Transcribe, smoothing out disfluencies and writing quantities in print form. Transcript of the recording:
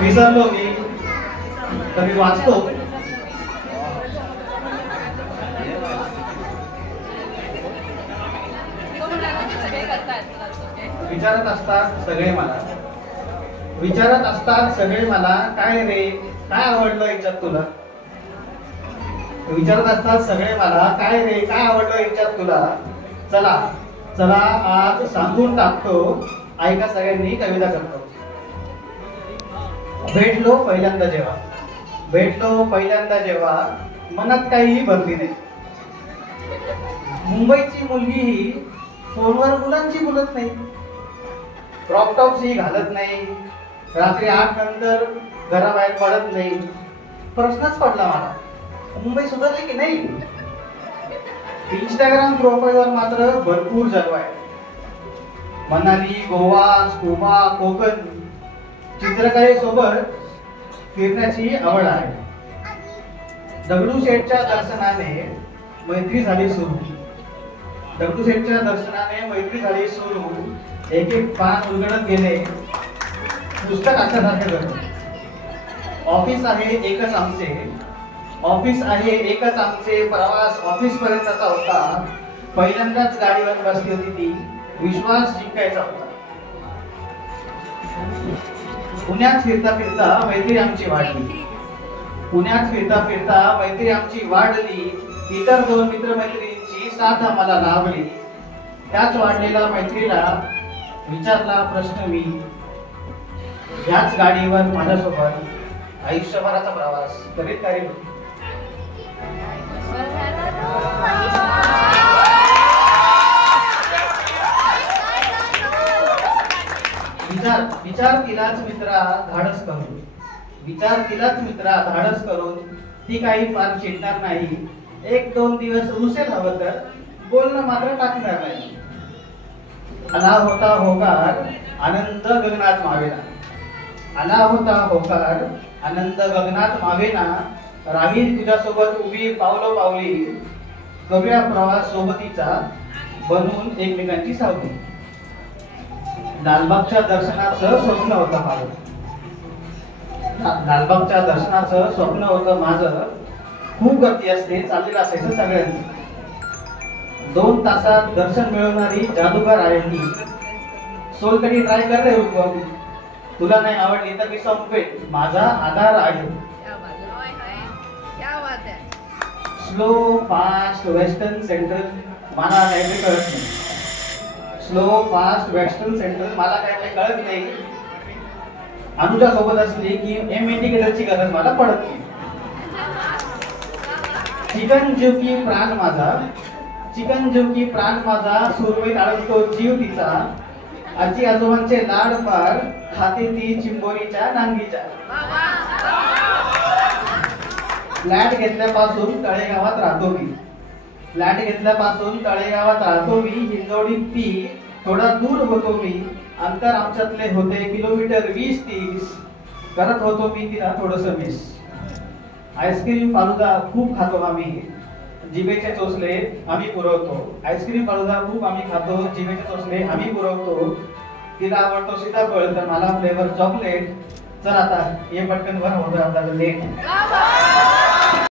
विसरलो मी तरी वाचतो. विचारत असतात सगळे मला, विचारत असतात सगळे मला, काय रे काय आवडलं याच्यात तुला. विचारत असतात सगळे मला, काय रे काय आवडलं याच्यात तुला. चला चला आज सांगून टाकतो, ऐका सगळ्यांनी कविता करतो. भेटलो पहिल्यांदा जेव्हा, भेटलो पहिल्यांदा जेव्हा, मनात काहीही भरली नाही. मुंबईची मुलगी ही फोनवर मुलांची बोलत नाही, क्रॉप टॉप्स ही घालत नाही, रात्री 8 नंतर घराबाहेर पडत नाही. प्रश्नच पडला मला, मुंबई सुधारली की नाही. इंस्टाग्राम प्रोफाईलवर मात्र भरपूर जलवा आहे. मनाली, गोवा, स्कुबा, कोकण, चित्रकलेसोबत फिरण्याची आवड आहे. दगडूशेठच्या दर्शनाने मैत्री झाली सुरू, दगडूशेठच्या दर्शनाने मैत्री झाली सुरू. एक एक पान उलगडत गेले, पुस्तक असल्यासारखे करतो. ऑफिस आहे एकच आमचे, ऑफिस आहे एकच आमचे, प्रवास ऑफिस पर्यंतचा होता. पहिल्यांदाच गाडीवर बसली होती ती, विश्वास जिंकायचा होता. पुण्यात फिरता फिरता मैत्री आमची वाढली, पुण्यात फिरता फिरता मैत्री आमची वाढली. इतर 2 मित्रमैत्रिणींची साथ आम्हाला लाभली. त्याच वाढलेल्या मैत्रीला विचारला प्रश्न मी, याच गाडीवर माझ्यासोबत आयुष्यभराचा प्रवास करीत काय. विचार तिलाच मित्रा धाडस करून, विचार तिलाच मित्रा धाडस करून, ती काही फार चिडणार नाही. 1-2 दिवस रुसेल हवं तर, बोलणं मात्र टाकणार नाही. आला होता होकार आनंद गगनात मावेना, आला होता होकार आनंद गगनात मावेना. राहील तुझ्यासोबत उभी पावलो पावली, करूया प्रवास सोबतीचा बनून एकमेकांची सावली. लालबागच्या दर्शनाचं स्वप्न होतं माझं, लालबागच्या दर्शनाचं स्वप्न होतं माझं. खूप गर्दी असते, चाललेलं असायचं सगळ्यांचं. 2 तासात दर्शन मिळवणारी जादूगार आहे ती. सोलकडी ट्राय कर रे रूपम, तुला नाही आवडली तर मी संपेन, माझा आधार आहे. स्लो फास्ट वेस्टर्न सेंट्रल मला काही कळत नाही, स्लो फास्ट वेस्टर्न सेंट्रल मला काही कळत नाही. अनुजा सोबत असली की एम इंडिकेटरची गरज मला पडत नाही. चिकन जीव की प्राण माझा, चिकन जीव की प्राण माझा, सुरमईत अडकतो जीव तिचा. आजी आजोबांचे लाड फार, खाते ती चिंबोरीच्या नांगीच्या. फ्लॅट घेतल्यापासून तळेगावात राहतो मी, फ्लॅट घेतल्यापासून तळेगावात राहतो मी. हिंजवडीत ती थोडा दूर होतो मी, अंतर आमच्यातले होते किलोमीटर 20-30. करत होतो मी तिला थोडस मिस. आईस्क्रीम फालुदा खूप खातो आम्ही, जिभेचे चोचले आम्ही पुरवतो. आईस्क्रीम फालुदा खूप आम्ही खातो, जिभेचे चोचले आम्ही पुरवतो. तिला आवडतो सीताफळ तर मला फ्लेवर चॉकलेट. चल आता ये पटकन भर, होतं आपल्याला लेट.